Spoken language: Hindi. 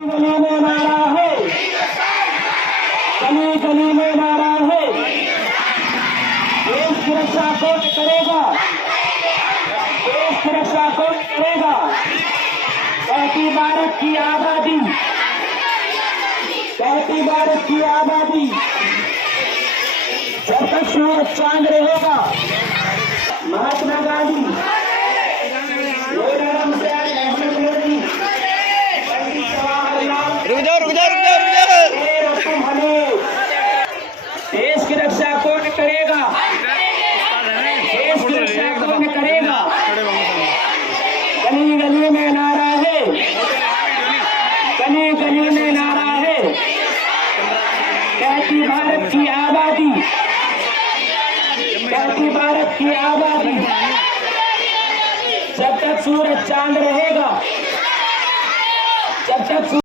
गली में नारा है, गली गली में नारा है, देश की रक्षा कौन करेगा, देश की रक्षा कौन करेगा। कहती भारत की आबादी, कहती भारत की आबादी, जब तक सूरज चांद रहेगा। महात्मा गांधी, रुक जाओ। तुम हमें देश की रक्षा कौन करेगा, देश की रक्षा कौन करेगा। गली गली में नारा है, गली गली में नारा है, कहती भारत की आबादी, कहती भारत की आबादी, जब तक सूरज चांद रहेगा, जब तक